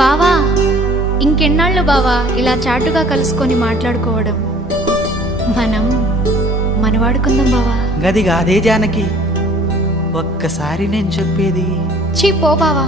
బావా, ఇంకెన్నాళ్ళు బావా ఇలా చాటుగా కలుసుకొని మాట్లాడుకోవడం? మనం మనవాడుకుందాం బావా. గది కాదే జానకి, ఒక్కసారి నేను చెప్పేది. చీ పో బావా.